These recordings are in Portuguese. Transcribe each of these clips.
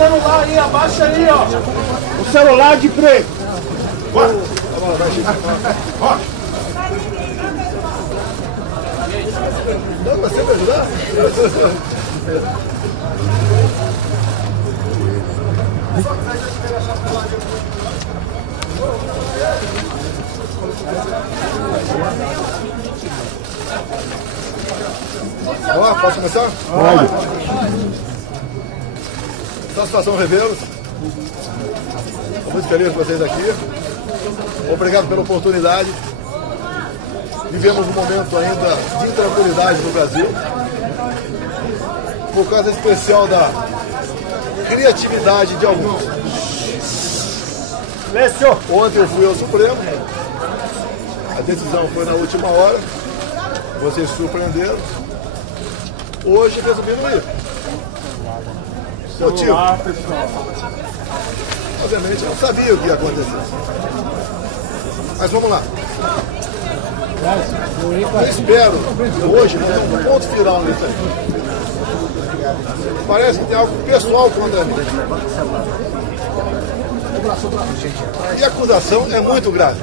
celular aí, abaixa aí, ó. O celular de preto. Bora. Não, você vai ajudar? Vamos lá, posso começar? Pode. Satisfação revê-los. Estou muito feliz com vocês aqui. Obrigado pela oportunidade. Vivemos um momento ainda de intranquilidade no Brasil, por causa especial da criatividade de alguns. Ontem eu fui ao Supremo, a decisão foi na última hora, vocês surpreenderam. Hoje resolvi não ir. Motivo. Obviamente eu sabia o que ia acontecer. Mas vamos lá. Eu espero que hoje nós temos um ponto final nisso aí. Parece que tem algo pessoal contra mim. E a acusação é muito grave.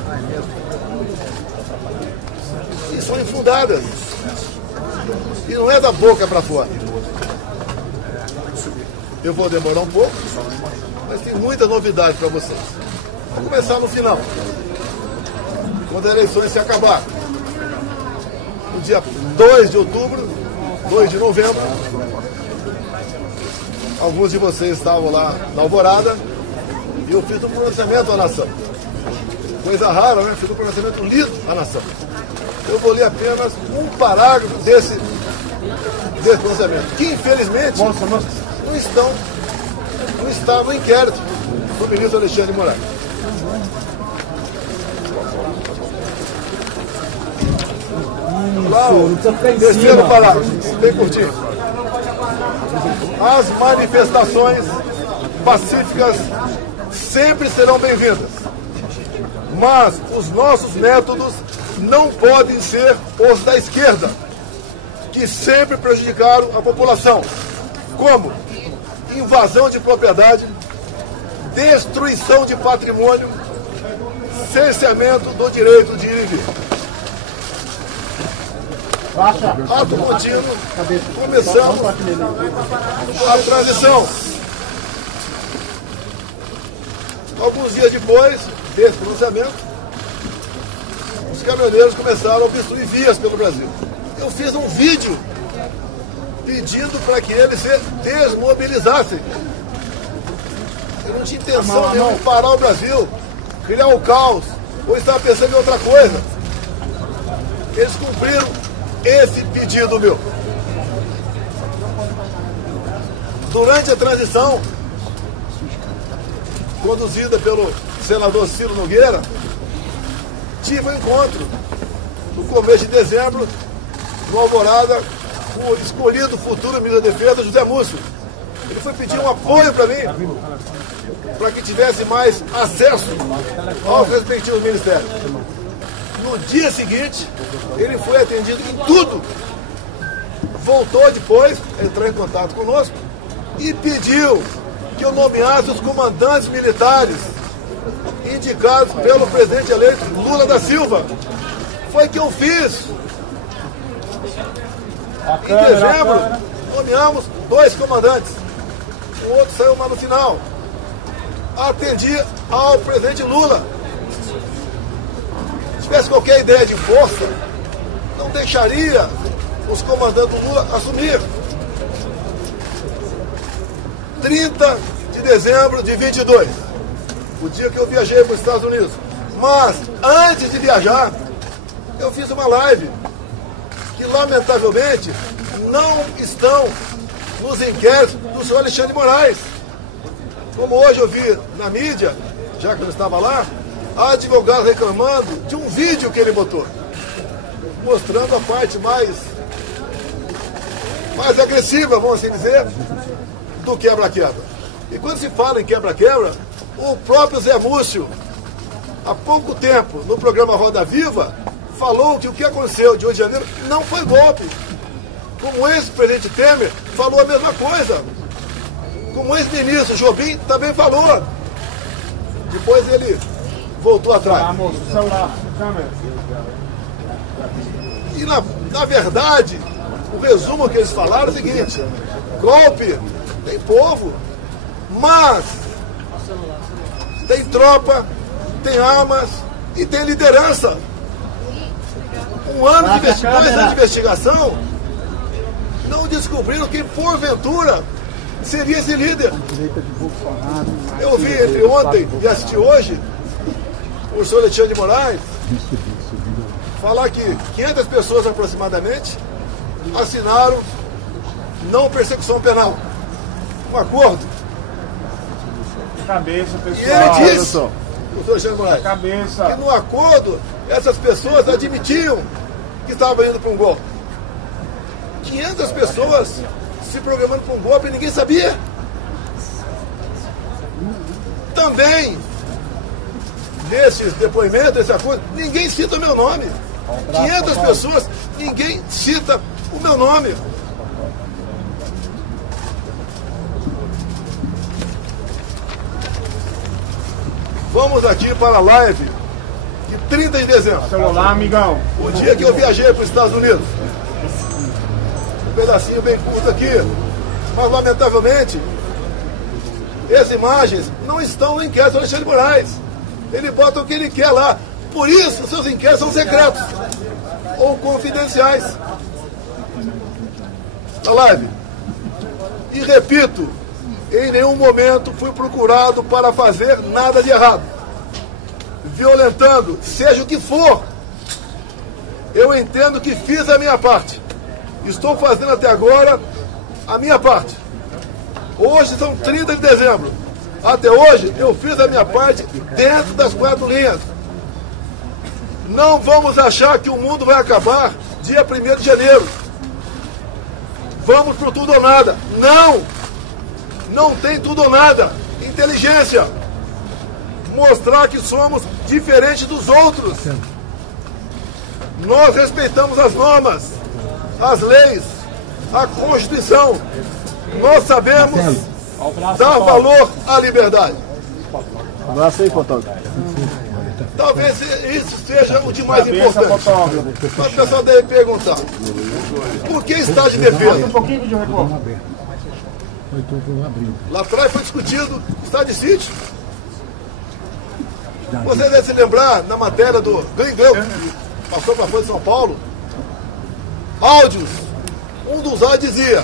E são infundadas. E não é da boca para fora. Eu vou demorar um pouco, mas tem muita novidade para vocês. Vamos começar no final. Quando as eleições se acabar. No dia 2 de outubro, 2 de novembro, alguns de vocês estavam lá na Alvorada e eu fiz um pronunciamento à nação. Coisa rara, né? Fiz um pronunciamento lido à nação. Eu vou ler apenas um parágrafo desse pronunciamento, que infelizmente não está no inquérito do ministro Alexandre de Moraes. Lá, terceiro parágrafo, bem curtinho. As manifestações pacíficas sempre serão bem-vindas, mas os nossos métodos não podem ser os da esquerda, que sempre prejudicaram a população, como invasão de propriedade, destruição de patrimônio, cerceamento do direito de ir e vir. Ato contínuo, começamos a transição. Alguns dias depois desse pronunciamento, os caminhoneiros começaram a obstruir vias pelo Brasil. Eu fiz um vídeo pedindo para que eles se desmobilizassem. Eu não tinha intenção nenhuma de parar o Brasil, criar o caos, ou estava pensando em outra coisa. Eles cumpriram esse pedido meu. Durante a transição, conduzida pelo senador Ciro Nogueira, tive um encontro no começo de dezembro, no Alvorada, com o escolhido futuro ministro da Defesa, José Múcio. Ele foi pedir um apoio para mim, para que tivesse mais acesso aos respectivos ministérios. No dia seguinte, ele foi atendido em tudo. Voltou depois, entrou em contato conosco e pediu que eu nomeasse os comandantes militares indicados pelo presidente eleito Lula da Silva. Foi que eu fiz. Em dezembro, nomeamos 2 comandantes. O outro saiu mais no final. Atendi ao presidente Lula. Se tivesse qualquer ideia de força, não deixaria os comandantes do Lula assumir. 30 de dezembro de 22, o dia que eu viajei para os Estados Unidos. Mas, antes de viajar, eu fiz uma live que, lamentavelmente, não estão nos inquéritos do senhor Alexandre de Moraes. Como hoje eu vi na mídia, já que eu estava lá, há advogados reclamando de um vídeo que ele botou, mostrando a parte mais agressiva, vamos assim dizer, do quebra-quebra. E quando se fala em quebra-quebra, o próprio Zé Múcio, há pouco tempo, no programa Roda Viva, falou que o que aconteceu de 8 de janeiro não foi golpe. Como o ex-presidente Temer falou a mesma coisa. como o ex-ministro Jobim também falou. Depois ele voltou atrás. Ah, moço, celular, câmera. E na verdade, o resumo que eles falaram é o seguinte: golpe, tem povo, mas tem tropa, tem armas e tem liderança. 2 anos de investigação, não descobriram quem porventura seria esse líder. Eu vi entre ontem e assisti hoje o senhor Alexandre de Moraes falar que 500 pessoas aproximadamente assinaram não persecução penal, um acordo. Cabeça, pessoal. E ele disse, o senhor Alexandre de Moraes, cabeça. que no acordo essas pessoas admitiam que estavam indo para um golpe. 500 pessoas se programando para um golpe e ninguém sabia. Também, nesses depoimentos, nesse acordo, ninguém cita o meu nome. 500 pessoas, ninguém cita o meu nome. Vamos aqui para a live de 30 de dezembro. Celular, amigão. O dia que eu viajei para os Estados Unidos. Um pedacinho bem curto aqui. Mas, lamentavelmente, essas imagens não estão no inquérito do Alexandre de Moraes. Ele bota o que ele quer lá. Por isso, seus inquéritos são secretos ou confidenciais. Na live. E repito, em nenhum momento fui procurado para fazer nada de errado. Violentando, seja o que for. Eu entendo que fiz a minha parte. Estou fazendo até agora a minha parte. Hoje são 30 de dezembro. Até hoje eu fiz a minha parte dentro das 4 linhas. Não vamos achar que o mundo vai acabar dia 1º de janeiro. Vamos por tudo ou nada. Não! Não tem tudo ou nada. Inteligência. Mostrar que somos diferentes dos outros. Nós respeitamos as normas, as leis, a Constituição. Nós sabemos dar valor à liberdade. Abraço aí, fotógrafo. Talvez isso seja o de mais importante. Mas o pessoal deve perguntar: por que está de defesa? Um pouquinho de recorte. Lá atrás foi discutido estado de sítio. Você deve se lembrar na matéria do Glengleu, que passou para a Folha de São Paulo, áudios. Um dos áudios dizia: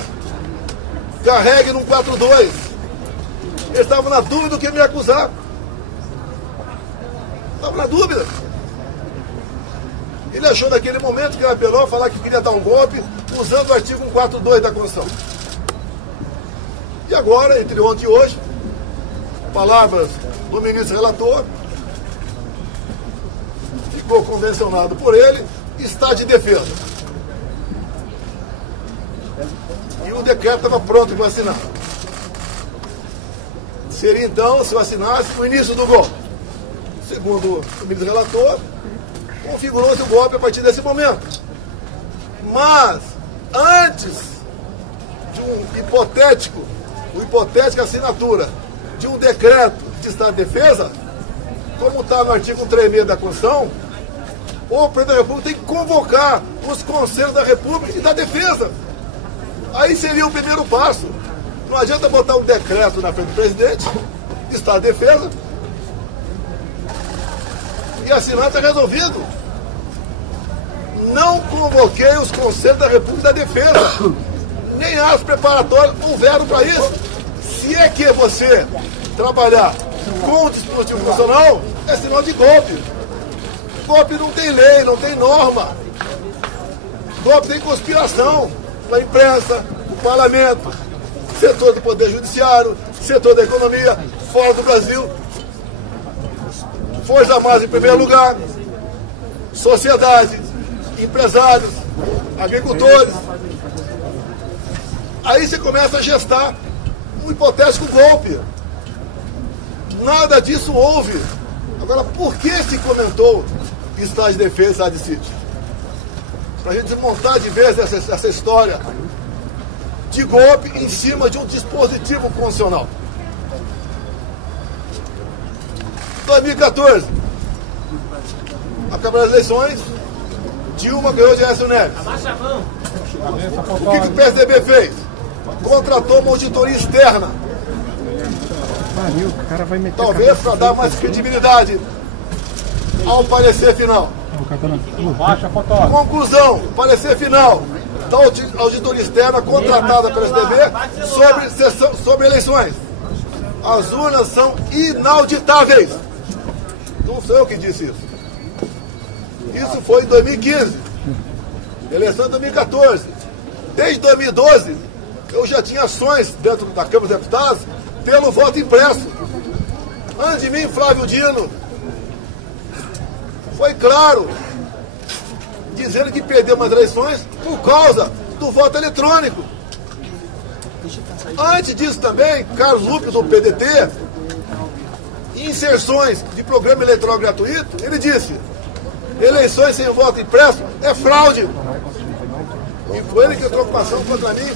carregue num 4-2. Ele estava na dúvida do que me acusar. Estava na dúvida. Ele achou naquele momento que era melhor falar que queria dar um golpe usando o artigo 142 da Constituição. E agora, entre ontem e hoje, palavras do ministro relator, ficou convencionado por ele, está de defesa. E o decreto estava pronto para assinar. Seria então, se eu assinasse, o início do golpe. Segundo o ministro relator, configurou-se o golpe a partir desse momento. Mas, antes de uma hipotética assinatura de um decreto de estado de defesa, como está no artigo 136 da Constituição, o presidente da República tem que convocar os conselhos da República e da defesa. Aí seria o primeiro passo. Não adianta botar um decreto na frente do presidente, estado de defesa, e assinar está resolvido. Não convoquei os conselhos da República e da defesa. Nem as preparatórias houveram para isso. Se é que você trabalhar com o dispositivo constitucional, é sinal de golpe. Golpe não tem lei, não tem norma. Golpe tem conspiração da imprensa, do parlamento, setor do poder judiciário, setor da economia, fora do Brasil. Forças Armadas em primeiro lugar, sociedade, empresários, agricultores. Aí você começa a gestar um hipotético golpe. Nada disso houve. Agora, por que se comentou estado de defesa e estado de sítio? Para a gente desmontar de vez essa história de golpe em cima de um dispositivo constitucional. 2014, acabaram as eleições, Dilma ganhou de Aécio Neves. O que o PSDB fez? Contratou uma auditoria externa. Talvez para dar mais credibilidade ao parecer final. Conclusão, parecer final da auditoria externa contratada pelo PSDB sobre eleições. As urnas são inauditáveis. Não sou eu que disse isso. Isso foi em 2015. Eleição de 2014. Desde 2012, eu já tinha ações dentro da Câmara dos Deputados pelo voto impresso. Antes de mim, Flávio Dino foi claro, dizendo que perdeu umas eleições por causa do voto eletrônico. Antes disso também, Carlos Lupe, do PDT, em inserções de programa eleitoral gratuito, ele disse: eleições sem voto impresso é fraude. E foi ele que entrou com ação contra mim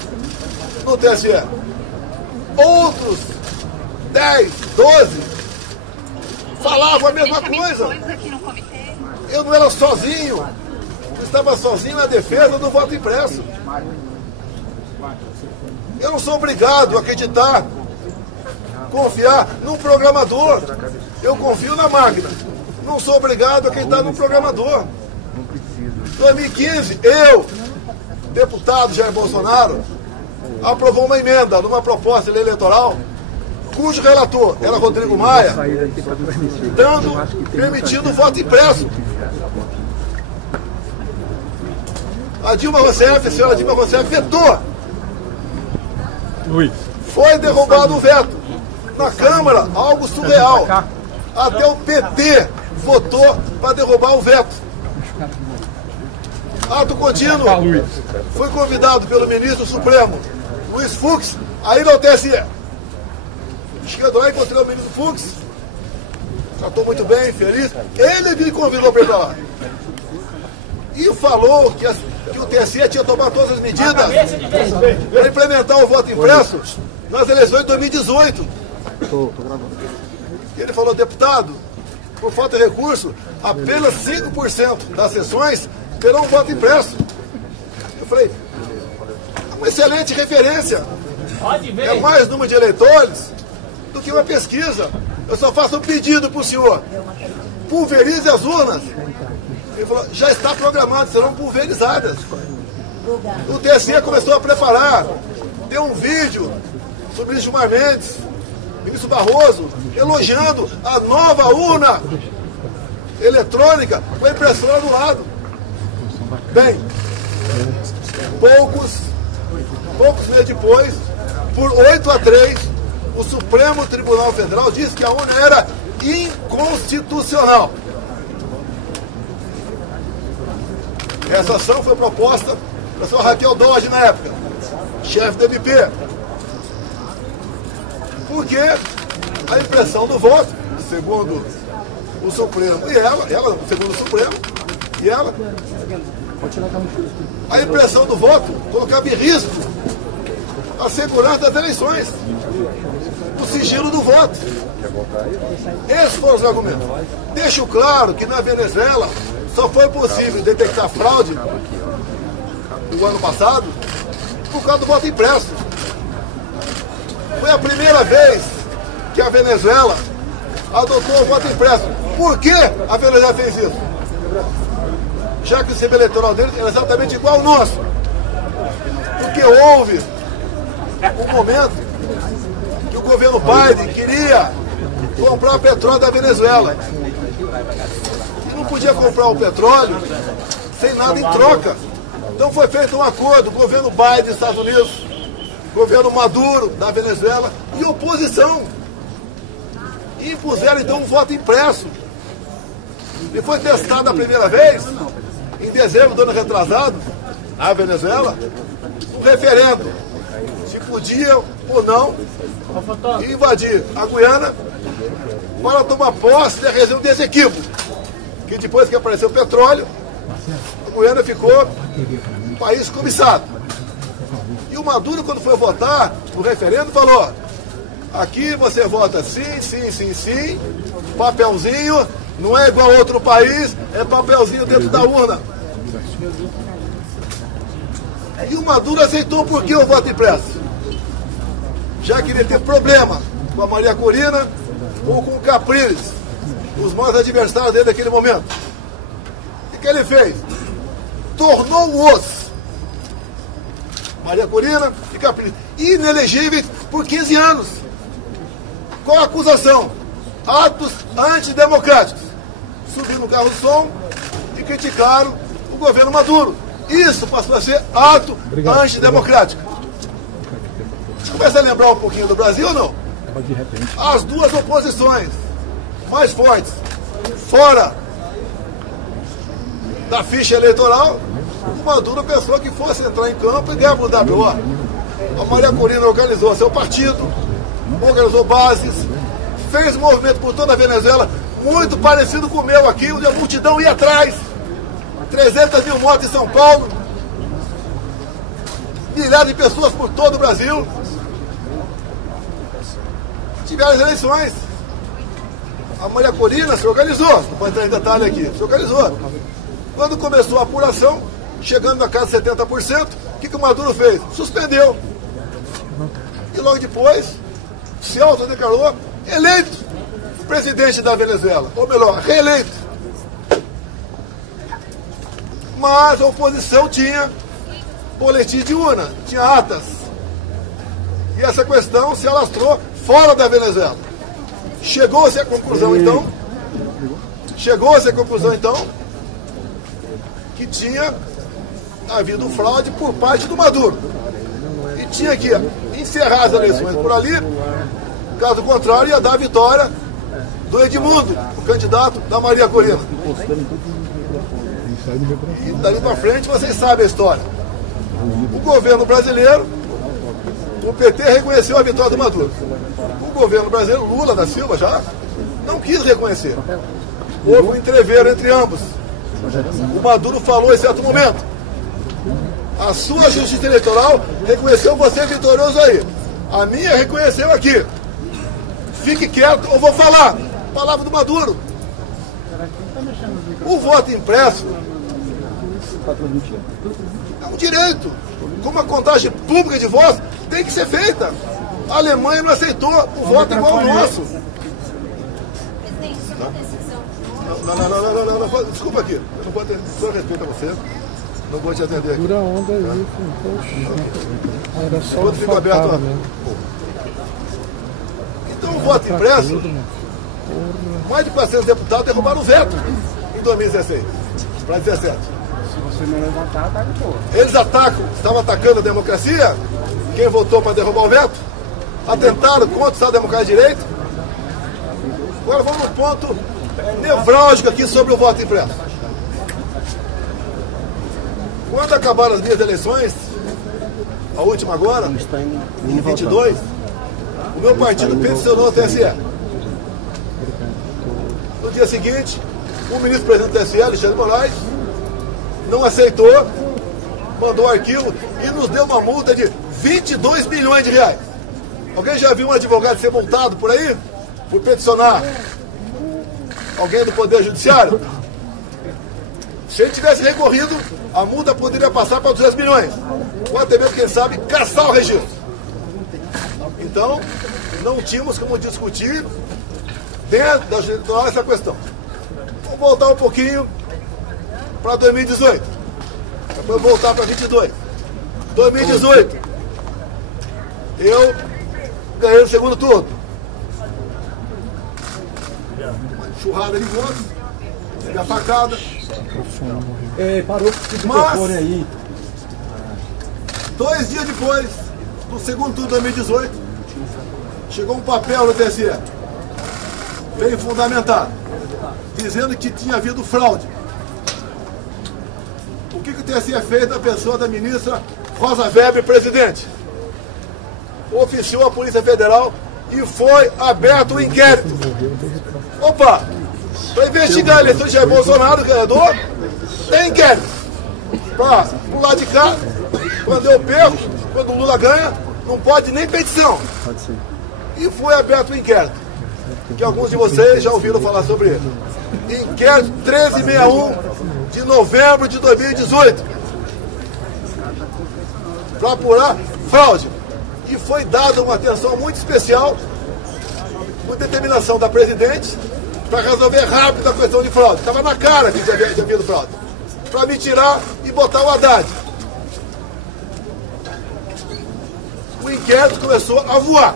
no TSE. Outros 10, 12 falavam a mesma coisa. Eu não era sozinho, eu estava sozinho na defesa do voto impresso. Eu não sou obrigado a acreditar, confiar num programador. Eu confio na máquina. Não sou obrigado a acreditar num programador. Em 2015, eu, deputado Jair Bolsonaro, aprovou uma emenda numa proposta de lei eleitoral, cujo relator era Rodrigo Maia, permitindo o voto impresso. A senhora Dilma Rousseff vetou. Foi derrubado o veto. Na Câmara, algo surreal. Até o PT votou para derrubar o veto. Ato contínuo. Fui convidado pelo ministro Supremo, Luiz Fux, a ir ao TSE. Chegando lá, encontrei o ministro Fux. Tratou muito bem, feliz. Ele me convidou para ir para lá. E falou que o TSE tinha tomado todas as medidas para implementar o voto impresso nas eleições de 2018. Ele falou: deputado, por falta de recurso, apenas 5% das sessões terão voto impresso. Eu falei: é uma excelente referência. É mais número de eleitores do que uma pesquisa. Eu só faço um pedido para o senhor: pulverize as urnas. Ele falou: já está programado, serão pulverizadas. O TSE começou a preparar. Deu um vídeo sobre o ministro Gilmar Mendes, ministro Barroso, elogiando a nova urna eletrônica com a impressora do lado. Bem, poucos meses depois, por 8-3, o Supremo Tribunal Federal disse que a urna era inconstitucional. Essa ação foi proposta pela senhora Raquel Dodge na época, chefe do MP. Porque a impressão do voto, segundo o Supremo, e ela segundo o Supremo, e ela, a impressão do voto colocava em risco a segurança das eleições, o sigilo do voto. Esses foram os argumentos. Deixo claro que na Venezuela só foi possível detectar fraude no ano passado por causa do voto impresso. Foi a primeira vez que a Venezuela adotou o voto impresso. Por que a Venezuela fez isso? Já que o sistema eleitoral deles era exatamente igual ao nosso. Porque houve um momento que o governo Biden queria comprar petróleo da Venezuela. E não podia comprar o petróleo sem nada em troca. Então foi feito um acordo, governo Biden dos Estados Unidos, governo Maduro da Venezuela e oposição. E impuseram então um voto impresso. E foi testado a primeira vez, em dezembro do ano retrasado, na Venezuela, um referendo se podia ou não invadir a Guiana para tomar posse da região de Essequibo, que depois que apareceu o petróleo, a Guiana ficou um país cobiçado. E E o Maduro, quando foi votar no referendo, falou: aqui você vota sim, sim, sim, sim, papelzinho, não é igual a outro país, é papelzinho dentro da urna. E o Maduro aceitou por que o voto impresso? Já queria ter problema com a Maria Corina ou com o Capriles, os maiores adversários dele naquele momento. O que ele fez? Tornou-os Maria Corina e Capriles inelegíveis por 15 anos. Qual a acusação? Atos antidemocráticos. Subiram no carro-som e criticaram o governo Maduro. Isso passou a ser ato antidemocrático. Você começa a lembrar um pouquinho do Brasil ou não? As duas oposições mais fortes, fora da ficha eleitoral, o Maduro pensou que fosse entrar em campo e ganhar o WO. A Maria Corina organizou seu partido, organizou bases, fez movimento por toda a Venezuela, muito parecido com o meu aqui, onde a multidão ia atrás. 300 mil mortes em São Paulo, milhares de pessoas por todo o Brasil. Tiveram as eleições. A Maria Corina se organizou, não vou entrar em detalhe aqui, se organizou. Quando começou a apuração, chegando na casa de 70%, o que o Maduro fez? Suspendeu. E logo depois, se autodeclarou eleito presidente da Venezuela, ou melhor, reeleito. Mas a oposição tinha boletim de urna, tinha atas. E essa questão se alastrou fora da Venezuela. Chegou-se à conclusão, então, que tinha havido fraude por parte do Maduro. E tinha que encerrar as eleições por ali, caso contrário, ia dar a vitória do Edmundo, o candidato da Maria Corina. E dali para frente vocês sabem a história. O governo brasileiro, o PT reconheceu a vitória do Maduro. O governo brasileiro, Lula da Silva já, não quis reconhecer. Houve um entreveiro entre ambos. O Maduro falou em certo momento: a sua justiça eleitoral reconheceu você vitorioso aí. A minha reconheceu aqui. Fique quieto ou vou falar. Palavra do Maduro. O voto impresso é um direito. Como a contagem pública de votos tem que ser feita. A Alemanha não aceitou o voto igual ao nosso. Não, desculpa aqui. Eu não vou atender. Só respeito a você. Não vou te atender aqui. Pura onda aí, poxa. Era só o fico aberto, mesmo. Então o voto impresso, mais de 400 deputados derrubaram o veto em 2016 para 2017. Se você não levantar, tá de boa. Eles estavam atacando a democracia, quem votou para derrubar o veto, atentaram contra o Estado Democrático de Direito. Agora vamos no ponto nevrálgico aqui sobre o voto impresso. Quando acabaram as minhas eleições, a última agora, em 22, o meu partido peticionou o TSE. No dia seguinte, o ministro-presidente do TSE, Alexandre de Moraes, não aceitou, mandou o arquivo e nos deu uma multa de 22 milhões de reais. Alguém já viu um advogado ser multado por aí? Por peticionar alguém do Poder Judiciário? Se ele tivesse recorrido, a multa poderia passar para 200 milhões. Ou até mesmo, quem sabe, caçar o registro. Então, não tínhamos como discutir dentro da justiça essa questão. Vamos voltar um pouquinho para 2018. Depois voltar para 22. 2018. Eu ganhei o segundo turno. Churrada de moço, teve a facada. Parou com o Mas, aí. 2 dias depois do segundo turno de 2018, chegou um papel no TSE, bem fundamentado, dizendo que tinha havido fraude. O que o TSE fez na pessoa da ministra Rosa Weber, presidente? Oficiou a Polícia Federal e foi aberto um inquérito. Opa! Para investigar a eleição de Jair Bolsonaro, ganhador, tem inquérito. Para o lado de cá, quando eu perco, quando o Lula ganha, não pode nem petição. Pode ser. E foi aberto o inquérito, que alguns de vocês já ouviram falar sobre ele. Inquérito 1361 de novembro de 2018, para apurar fraude. E foi dada uma atenção muito especial, com determinação da presidente, para resolver rápido a questão de fraude. Estava na cara que tinha havido fraude. Para me tirar e botar o Haddad. O inquérito começou a voar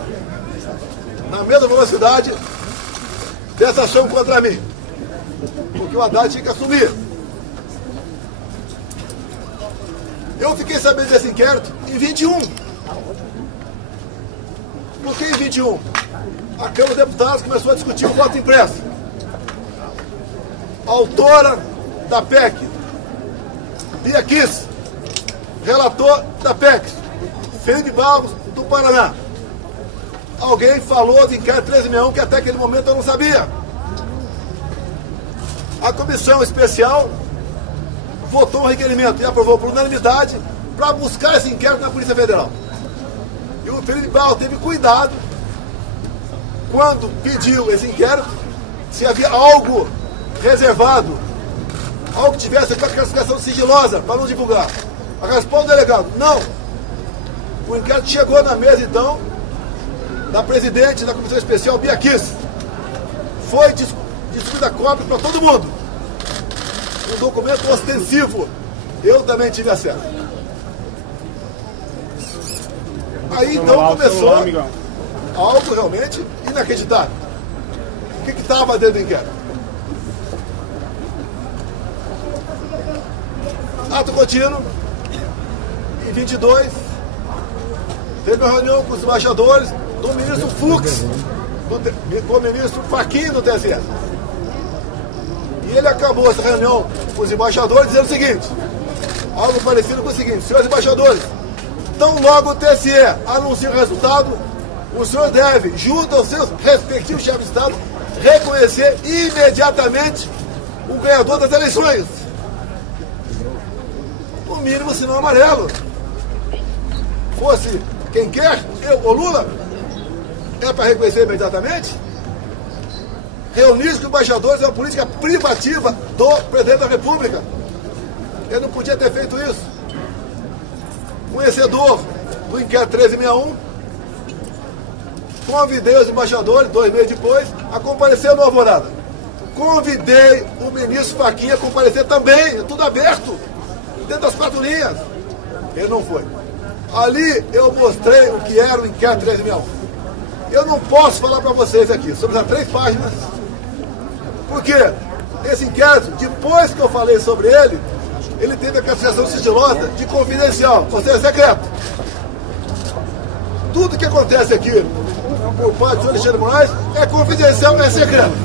na mesma velocidade dessa ação contra mim. Porque o Haddad tinha que assumir. Eu fiquei sabendo desse inquérito em 21. Por que em 21? A Câmara dos Deputados começou a discutir o voto impresso. A autora da PEC, Bia Kicis, relator da PEC, Felipe Barros, do Paraná. Alguém falou de inquérito 1361 que até aquele momento eu não sabia. A comissão especial votou um requerimento e aprovou por unanimidade para buscar esse inquérito na Polícia Federal. E o Felipe Barros teve cuidado, quando pediu esse inquérito, se havia algo reservado, algo que tivesse a classificação sigilosa, para não divulgar. A resposta do delegado, não. O inquérito chegou na mesa, então, da presidente da Comissão Especial, Bia Kicis. Foi distribuída cópia para todo mundo. Um documento ostensivo. Eu também tive acesso. Aí, então, começou algo realmente inacreditável. O que estava dentro do inquérito? Ato contínuo, em 22, teve uma reunião com os embaixadores do ministro Fux, com o ministro Fachin do TSE. E ele acabou essa reunião com os embaixadores dizendo o seguinte, algo parecido com o seguinte: senhores embaixadores, tão logo o TSE anuncia o resultado, o senhor deve, junto aos seus respectivos chefes de Estado, reconhecer imediatamente o ganhador das eleições. No mínimo, sinal amarelo. Fosse quem quer, eu ou Lula, é para reconhecer imediatamente? Reunir com embaixadores é uma política privativa do presidente da República. Ele não podia ter feito isso. Conhecedor do inquérito 1361, convidei os embaixadores, 2 meses depois, a comparecer no Alvorada. Convidei o ministro Fachin a comparecer também, é tudo aberto, dentro das 4 linhas. Ele não foi. Ali eu mostrei o que era o inquérito 1361. Eu não posso falar para vocês aqui sobre as 3 páginas, porque esse inquérito, depois que eu falei sobre ele, ele teve a classificação sigilosa de confidencial, ou seja, secreto. Tudo que acontece aqui por parte do senhor Alexandre de Moraes é confidencial, é secreto.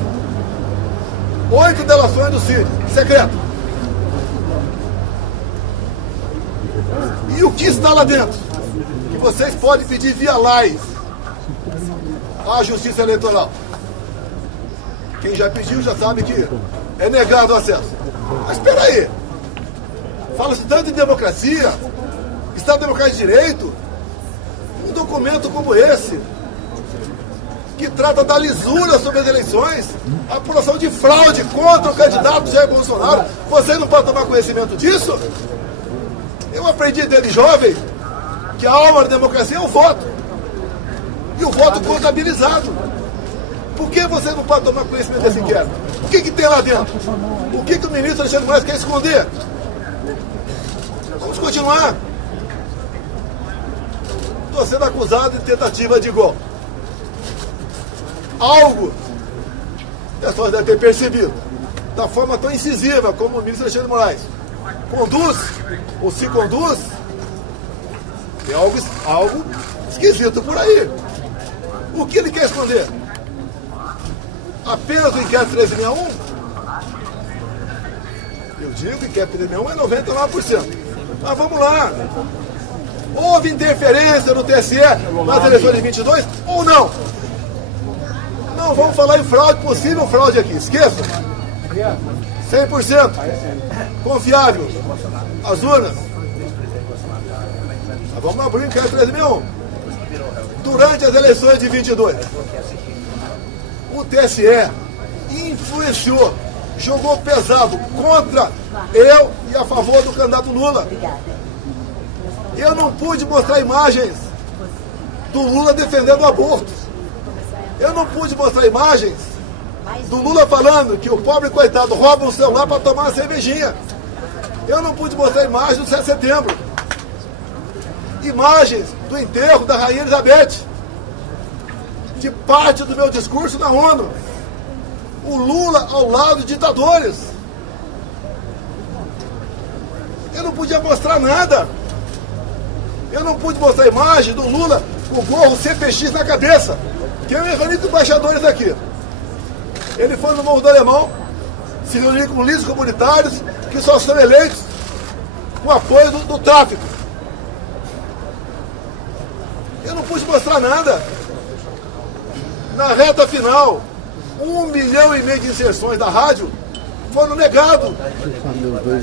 8 delações do CID, secreto. E o que está lá dentro? Que vocês podem pedir via live à Justiça Eleitoral. Quem já pediu já sabe que é negado o acesso. Mas espera aí. Fala-se tanto em democracia, Estado Democrático de Direito, um documento como esse, que trata da lisura sobre as eleições, a apuração de fraude contra o candidato Jair Bolsonaro, você não pode tomar conhecimento disso? Eu aprendi desde jovem que a alma da democracia é o voto. E o voto contabilizado. Por que você não pode tomar conhecimento desse inquérito? O que tem lá dentro? O que o ministro Alexandre de Moraes quer esconder? Vamos continuar. Estou sendo acusado de tentativa de golpe. Algo, as pessoas devem ter percebido, da forma tão incisiva como o ministro Alexandre de Moraes conduz, ou se conduz, tem algo esquisito por aí. O que ele quer esconder? Apenas o inquérito 1361? Eu digo que o inquérito 1361 é 99%. Mas vamos lá. Houve interferência no TSE nas eleições de 22 ou não? Não vamos falar em fraude, possível fraude aqui. Esqueça. 100% confiável. As urnas. Mas vamos abrir o inquérito 13.001. Durante as eleições de 22, o TSE influenciou, jogou pesado contra eu e a favor do candidato Lula. Eu não pude mostrar imagens do Lula defendendo o aborto. Eu não pude mostrar imagens do Lula falando que o pobre coitado rouba um celular para tomar uma cervejinha. Eu não pude mostrar imagens do 7 de setembro. Imagens do enterro da Rainha Elizabeth. De parte do meu discurso na ONU. O Lula ao lado de ditadores. Eu não podia mostrar nada. Eu não pude mostrar a imagem do Lula com o gorro CPX na cabeça. Que eu reuni com embaixadores aqui. Ele foi no Morro do Alemão, se reuniu com líderes comunitários que só são eleitos com apoio do tráfico. Eu não pude mostrar nada. Na reta final, 1,5 milhão de inserções da rádio foram negados.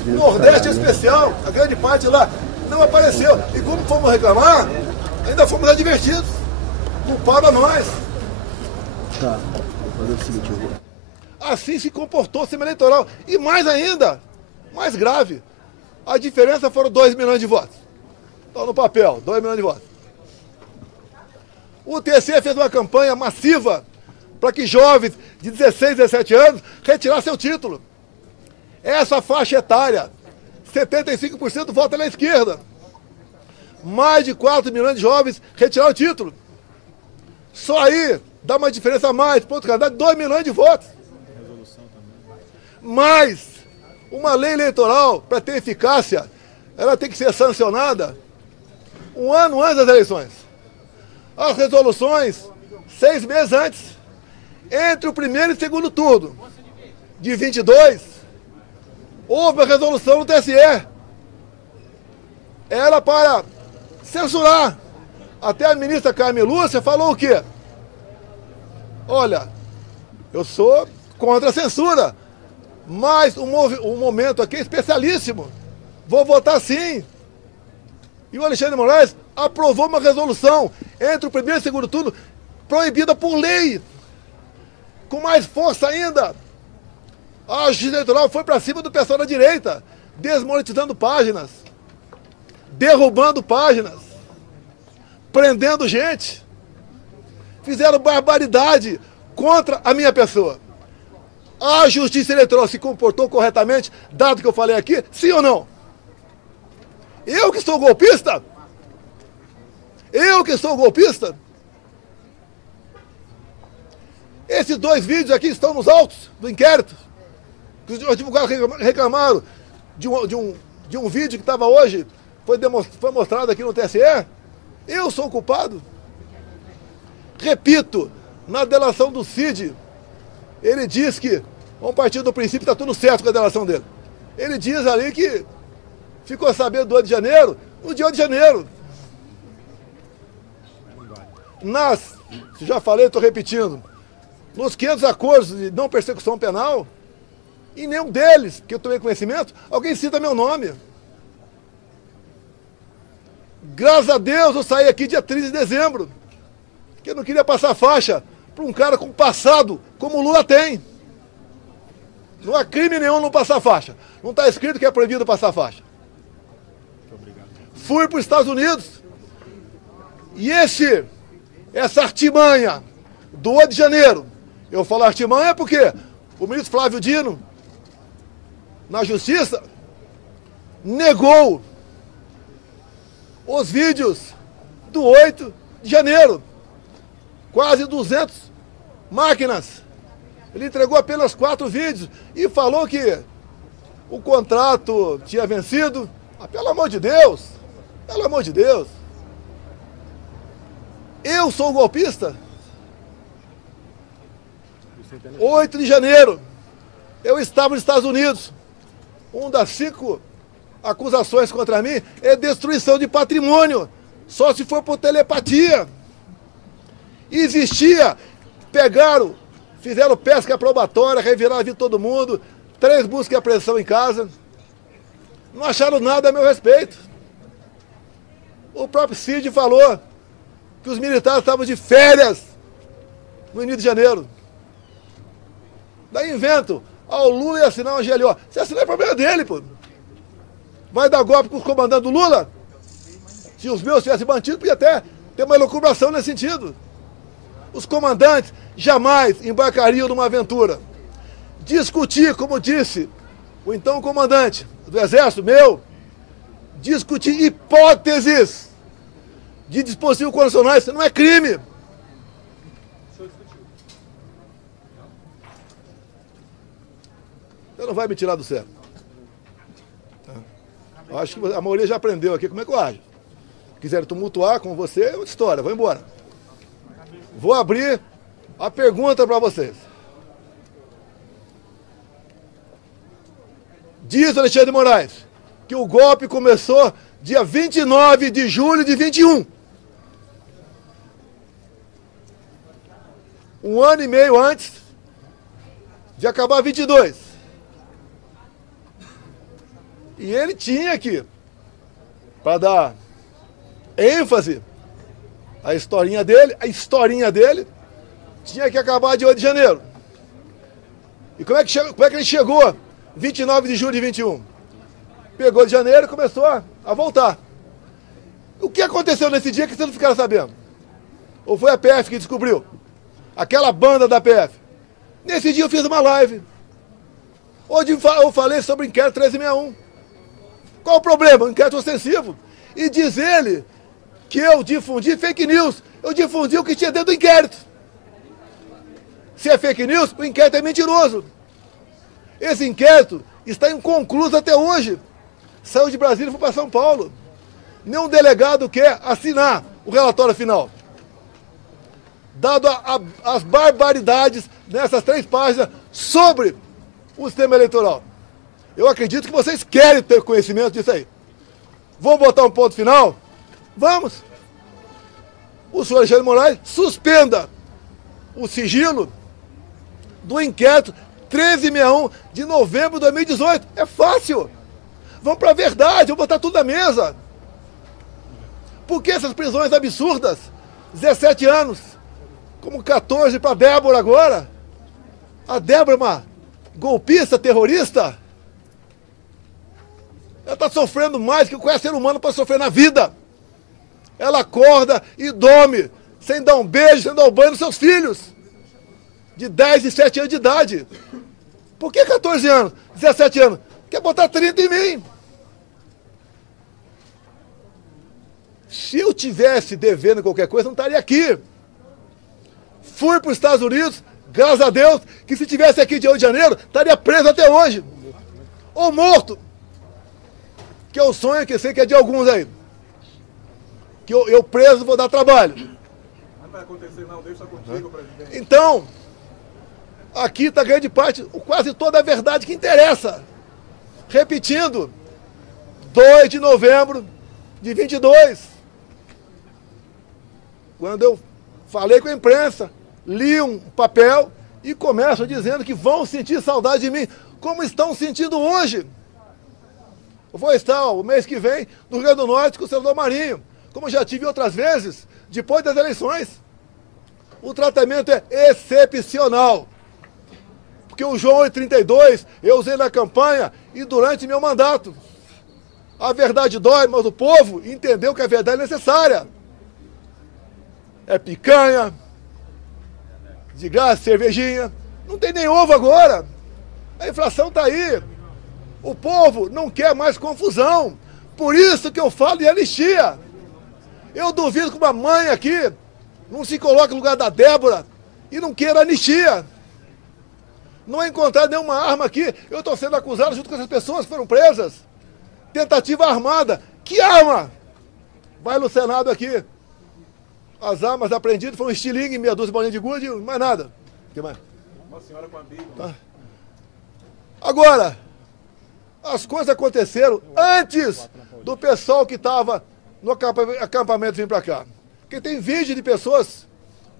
Nordeste especial, a grande parte lá, não apareceu. E como fomos reclamar, ainda fomos advertidos. Culparam a nós. Tá, vou fazer o seguinte, eu vou. Assim se comportou o sistema eleitoral. E mais ainda, mais grave, a diferença foram 2 milhões de votos. Então no papel, 2 milhões de votos. O TSE fez uma campanha massiva para que jovens de 16, 17 anos retirassem seu título. Essa faixa etária, 75% vota na esquerda. Mais de 4 milhões de jovens retiraram o título. Só aí dá uma diferença a mais, ponto candidato, 2 milhões de votos. Mas uma lei eleitoral, para ter eficácia, ela tem que ser sancionada 1 ano antes das eleições. As resoluções 6 meses antes. Entre o primeiro e o segundo turno de 22, houve a resolução do TSE. Era para censurar. Até a ministra Carmen Lúcia falou o quê? Olha, eu sou contra a censura, mas o momento aqui é especialíssimo. Vou votar sim. E o Alexandre de Moraes aprovou uma resolução entre o primeiro e o segundo turno, proibida por lei. Com mais força ainda, a Justiça Eleitoral foi para cima do pessoal da direita, desmonetizando páginas, derrubando páginas, prendendo gente. Fizeram barbaridade contra a minha pessoa. A Justiça Eleitoral se comportou corretamente, dado que eu falei aqui, sim ou não? Eu que sou golpista? Eu que sou golpista? Esses 2 vídeos aqui estão nos autos do inquérito. Os advogados reclamaram de um vídeo que estava hoje, foi mostrado aqui no TSE. Eu sou o culpado. Repito, na delação do Cid, ele diz que, vamos partir do princípio, está tudo certo com a delação dele. Ele diz ali que ficou sabendo do 8 de janeiro, no dia 8 de janeiro. Já falei, estou repetindo, nos 500 acordos de não persecução penal, em nenhum deles, que eu tomei conhecimento, alguém cita meu nome. Graças a Deus eu saí aqui dia 13 de dezembro, porque eu não queria passar faixa para um cara com passado como o Lula tem. Não há crime nenhum não passar faixa. Não está escrito que é proibido passar faixa. Fui para os Estados Unidos e essa artimanha do 8 de janeiro, eu falo artimanha porque o ministro Flávio Dino, na Justiça, negou os vídeos do 8 de janeiro. Quase 200 máquinas. Ele entregou apenas 4 vídeos e falou que o contrato tinha vencido. Ah, pelo amor de Deus! Pelo amor de Deus! Eu sou golpista? 8 de janeiro, eu estava nos Estados Unidos. Uma das 5 acusações contra mim é destruição de patrimônio, só se for por telepatia. Existia, pegaram, fizeram pesca probatória, reviraram a vida de todo mundo, 3 buscas e apreensão em casa, não acharam nada a meu respeito. O próprio Cid falou que os militares estavam de férias no início de janeiro. Daí invento, o Lula ia assinar uma GLO. Se assinar é problema dele, pô. Vai dar golpe com os comandantes do Lula? Se os meus tivessem mantido, podia até ter uma elucubração nesse sentido. Os comandantes jamais embarcariam numa aventura. Discutir, como disse o então comandante do Exército, meu, discutir hipóteses de dispositivos condicionais, isso não é crime. Você não vai me tirar do sério. Acho que a maioria já aprendeu aqui como é que eu ajo. Quiserem tumultuar com você, é outra história, vou embora. Vou abrir a pergunta para vocês. Diz Alexandre de Moraes que o golpe começou dia 29 de julho de 21. Um ano e meio antes de acabar 22. E ele tinha aqui, para dar ênfase à historinha dele, tinha que acabar de 8 de janeiro. E como é que ele chegou 29 de julho de 21? Pegou de janeiro e começou a voltar. O que aconteceu nesse dia que vocês não ficaram sabendo? Ou foi a PF que descobriu? Aquela banda da PF. Nesse dia eu fiz uma live. Onde eu falei sobre o inquérito 1361. Qual o problema? O inquérito ostensivo. E diz ele que eu difundi fake news. Eu difundi o que tinha dentro do inquérito. Se é fake news, o inquérito é mentiroso. Esse inquérito está inconcluso até hoje. Saiu de Brasília e foi para São Paulo. Nenhum delegado quer assinar o relatório final. Dado as barbaridades nessas 3 páginas sobre o sistema eleitoral. Eu acredito que vocês querem ter conhecimento disso aí. Vamos botar um ponto final? Vamos. O senhor Alexandre de Moraes suspenda o sigilo do inquérito 1361 de novembro de 2018. É fácil. Vamos para a verdade, vamos botar tudo na mesa. Por que essas prisões absurdas? 17 anos, como 14 para Débora agora. A Débora é uma golpista, terrorista. Ela está sofrendo mais que qualquer ser humano pode sofrer na vida. Ela acorda e dorme, sem dar um beijo, sem dar um banho nos seus filhos. De 10 e 7 anos de idade. Por que 14 anos, 17 anos? Quer botar 30 em mim. Se eu tivesse devendo qualquer coisa, não estaria aqui. Fui para os Estados Unidos, graças a Deus, que se tivesse aqui de 8 de janeiro, estaria preso até hoje. Ou morto. Que é o sonho que eu sei que é de alguns aí. Que eu preso vou dar trabalho. Não vai acontecer não, deixa contigo, presidente. Então, aqui está grande parte, quase toda a verdade que interessa. Repetindo, 2 de novembro de 22. Quando eu falei com a imprensa, li um papel e começo dizendo que vão sentir saudade de mim, como estão sentindo hoje. Eu vou estar o mês que vem no Rio Grande do Norte com o senador Marinho, como já tive outras vezes, depois das eleições. O tratamento é excepcional. Porque o João 832 eu usei na campanha e durante meu mandato. A verdade dói, mas o povo entendeu que a verdade é necessária. É picanha, de graça, cervejinha. Não tem nem ovo agora. A inflação está aí. O povo não quer mais confusão. Por isso que eu falo em anistia. Eu duvido que uma mãe aqui não se coloque no lugar da Débora e não queira anistia. Não é encontrar nenhuma arma aqui. Eu estou sendo acusado junto com essas pessoas que foram presas. Tentativa armada. Que arma? Vai no Senado aqui. As armas apreendidas foram um estilingue, meia dúzia de bolinha de gude, mais nada. O que mais? Uma senhora com a Bíblia. Tá. Agora, as coisas aconteceram antes do pessoal que estava no acampamento vir para cá. Porque tem vídeo de pessoas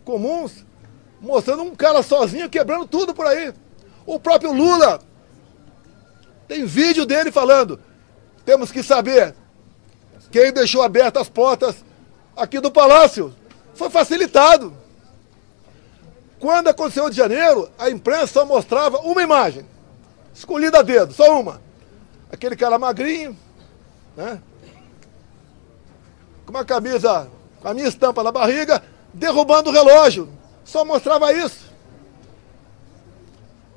comuns mostrando um cara sozinho quebrando tudo por aí. O próprio Lula tem vídeo dele falando: temos que saber Quem deixou abertas as portas aqui do Palácio? Foi facilitado. Quando aconteceu de janeiro, a imprensa só mostrava uma imagem, escolhida a dedo, só uma. Aquele cara magrinho, né? Com uma camisa, com a minha estampa na barriga, derrubando o relógio. Só mostrava isso.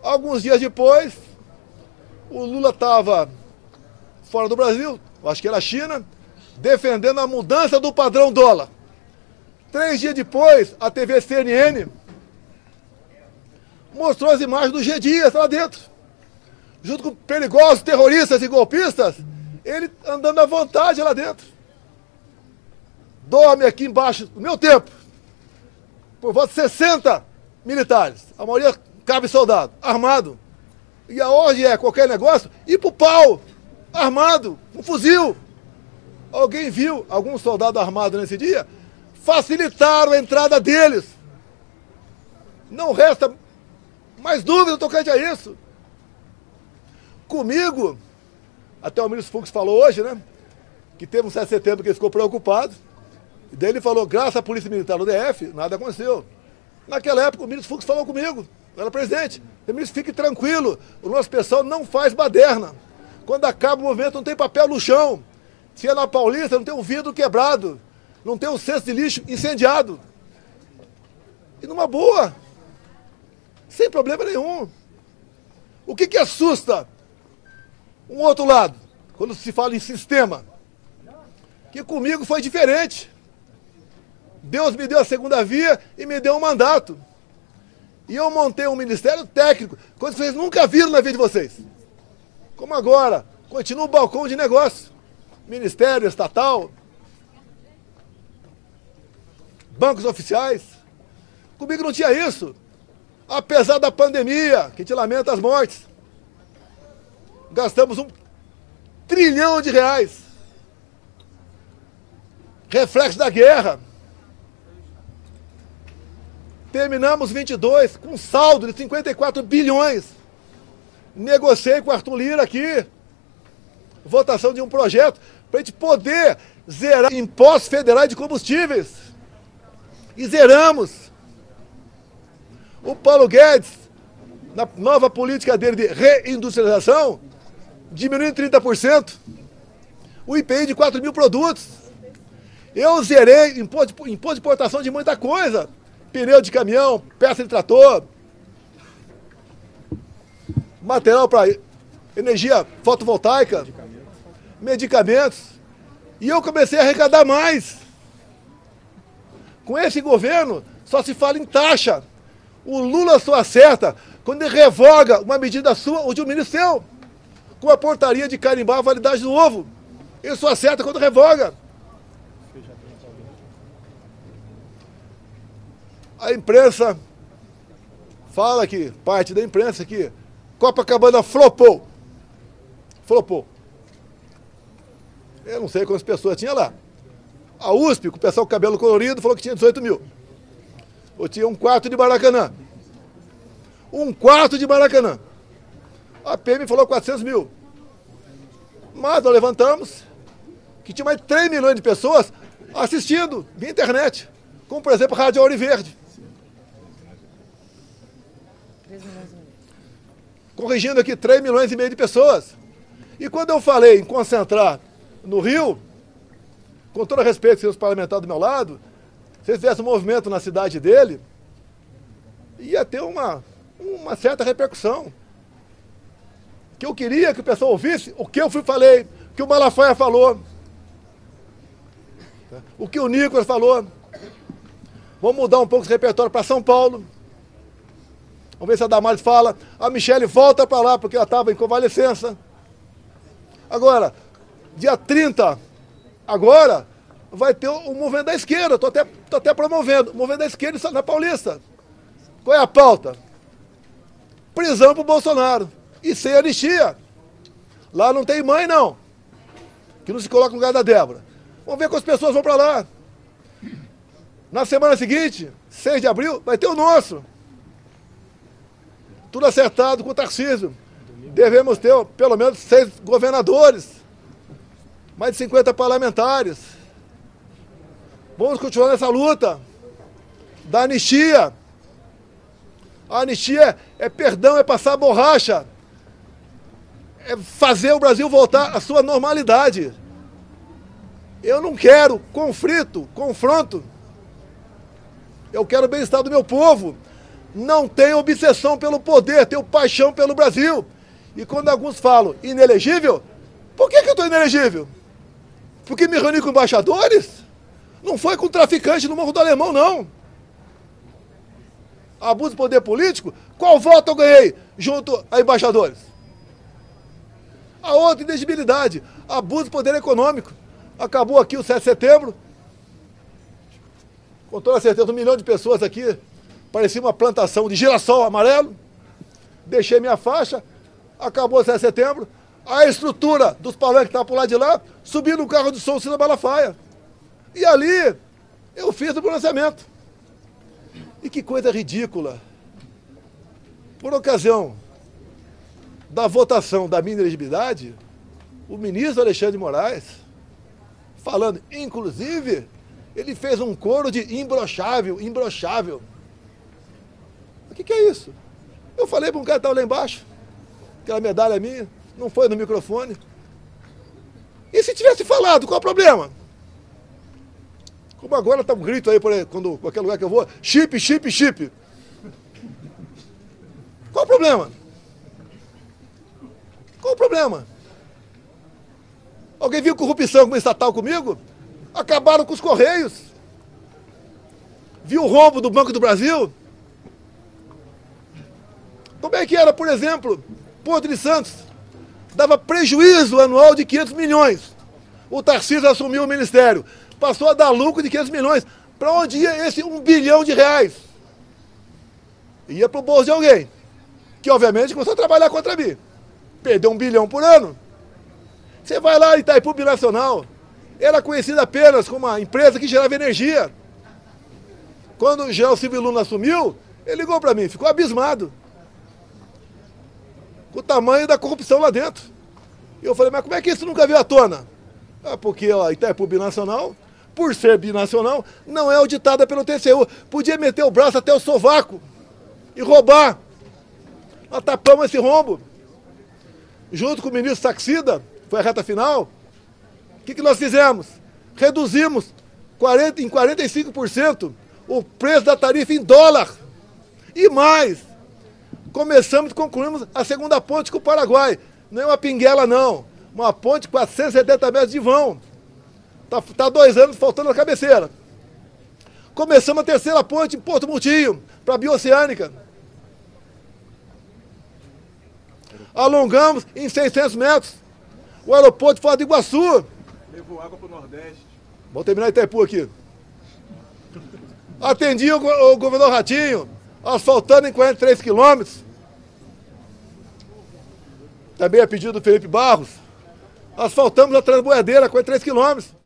Alguns dias depois, o Lula estava fora do Brasil, acho que era a China, defendendo a mudança do padrão dólar. 3 dias depois, a TV CNN mostrou as imagens do G. Dias lá dentro. Junto com perigosos terroristas e golpistas, ele andando à vontade lá dentro. Dorme aqui embaixo, no meu tempo, por volta de 60 militares. A maioria cabe soldado, armado. E hoje é qualquer negócio, ir pro pau, armado, um fuzil. Alguém viu algum soldado armado nesse dia? Facilitaram a entrada deles. Não resta mais dúvida tocante a isso. Comigo, até o ministro Fux falou hoje, né? Que teve um 7 de setembro que ele ficou preocupado. E daí ele falou, graças à Polícia Militar do DF, nada aconteceu. Naquela época, o ministro Fux falou comigo, eu era presidente. O ministro, fique tranquilo, o nosso pessoal não faz baderna. Quando acaba o movimento, não tem papel no chão. Se é na Paulista, não tem um vidro quebrado. Não tem um cesto de lixo incendiado. E numa boa. Sem problema nenhum. O que assusta um outro lado, quando se fala em sistema? Que comigo foi diferente. Deus me deu a segunda via e me deu um mandato. E eu montei um ministério técnico, coisa que vocês nunca viram na vida de vocês. Como agora, continua o balcão de negócio. Ministério estatal, bancos oficiais. Comigo não tinha isso. Apesar da pandemia, que te lamenta as mortes. Gastamos R$1 trilhão. Reflexo da guerra. Terminamos 22 com um saldo de 54 bilhões. Negociei com o Arthur Lira aqui. Votação de um projeto para a gente poder zerar impostos federais de combustíveis. E zeramos. O Paulo Guedes, na nova política dele de reindustrialização, diminuiu em 30%. O IPI de 4 mil produtos. Eu zerei imposto de importação de muita coisa. Pneu de caminhão, peça de trator, material para energia fotovoltaica, medicamentos. E eu comecei a arrecadar mais. Com esse governo, só se fala em taxa. O Lula só acerta quando ele revoga uma medida sua ou de um ministro seu. Com a portaria de carimbar a validade do ovo. Ele só acerta quando revoga. A imprensa fala que, parte da imprensa que Copacabana flopou. Flopou. Eu não sei quantas pessoas tinha lá. A USP, com o pessoal com cabelo colorido, falou que tinha 18 mil. Ou tinha um quarto de Maracanã. Um quarto de Maracanã. A PM falou 400 mil. Mas nós levantamos que tinha mais 3 milhões de pessoas assistindo via internet. Como, por exemplo, a Rádio Ouro Verde. Corrigindo aqui, 3 milhões e meio de pessoas. E quando eu falei em concentrar no Rio, com todo respeito aos parlamentares do meu lado, se eles fizessem um movimento na cidade dele, ia ter uma certa repercussão. Que eu queria que o pessoal ouvisse o que eu falei, o que o Malafaia falou, o que o Nicolas falou. Vamos mudar um pouco esse repertório para São Paulo. Vamos ver se a Damares fala. A Michele volta para lá, porque ela estava em convalescença. Agora, dia 30, agora, vai ter um movimento da esquerda. Estou até promovendo. O movimento da esquerda na Paulista. Qual é a pauta? Prisão para o Bolsonaro. E sem anistia. Lá não tem mãe, não. Que não se coloca no lugar da Débora. Vamos ver quantas pessoas vão para lá. Na semana seguinte, 6 de abril, vai ter o nosso. Tudo acertado com o Tarcísio. Devemos ter pelo menos 6 governadores. Mais de 50 parlamentares. Vamos continuar nessa luta da anistia. A anistia é perdão, é passar borracha. É fazer o Brasil voltar à sua normalidade. Eu não quero conflito, confronto. Eu quero o bem-estar do meu povo. Não tenho obsessão pelo poder, tenho paixão pelo Brasil. E quando alguns falam inelegível, por que eu estou inelegível? Porque me reuni com embaixadores? Não foi com traficante no Morro do Alemão, não. Abuso de poder político? Qual voto eu ganhei junto a embaixadores? A outra inelegibilidade, abuso de poder econômico. Acabou aqui o 7 de setembro. Com toda certeza, 1 milhão de pessoas aqui. Parecia uma plantação de girassol amarelo. Deixei minha faixa. Acabou o 7 de setembro. A estrutura dos palanques que estavam por lá de lá, subi no carro de som Cida Malafaia. E ali, eu fiz o pronunciamento. E que coisa ridícula. Por ocasião da votação da minha inelegibilidade, o ministro Alexandre de Moraes, falando, inclusive, ele fez um coro de imbrochável, imbrochável. O que é isso? Eu falei para um cara que estava lá embaixo, aquela medalha minha, não foi no microfone. E se tivesse falado, qual é o problema? Como agora está um grito aí, quando qualquer lugar que eu vou, chip, chip, chip. Qual o problema? Qual o problema? Alguém viu corrupção como estatal comigo? Acabaram com os Correios. Viu o rombo do Banco do Brasil? Como é que era, por exemplo, Porto de Santos? Dava prejuízo anual de 500 milhões. O Tarcísio assumiu o ministério. Passou a dar lucro de 500 milhões. Para onde ia esse 1 bilhão de reais? Ia para o bolso de alguém, que obviamente começou a trabalhar contra mim. Perdeu 1 bilhão por ano. Você vai lá em Itaipu Binacional, era conhecida apenas como uma empresa que gerava energia. Quando o General Silvio Luna assumiu, ele ligou para mim, ficou abismado com o tamanho da corrupção lá dentro. E eu falei, mas como é que isso nunca veio à tona? Porque a Itaipu Binacional, por ser binacional, não é auditada pelo TCU. Podia meter o braço até o sovaco e roubar. Nós tapamos esse rombo. Junto com o ministro Saxida, foi a reta final. O que nós fizemos? Reduzimos em 45% o preço da tarifa em dólar. E mais, começamos e concluímos a segunda ponte com o Paraguai. Não é uma pinguela, não. Uma ponte de 470 metros de vão. Está 2 anos faltando a cabeceira. Começamos a terceira ponte em Porto Murtinho, para a Bioceânica. Alongamos em 600 metros o aeroporto de Foz do Iguaçu. Levou água para o Nordeste. Vamos terminar Itaipu aqui. Atendi o governador Ratinho, asfaltando em 43 quilômetros. Também a pedido do Felipe Barros. Asfaltamos a Transboiadeira, 43 quilômetros.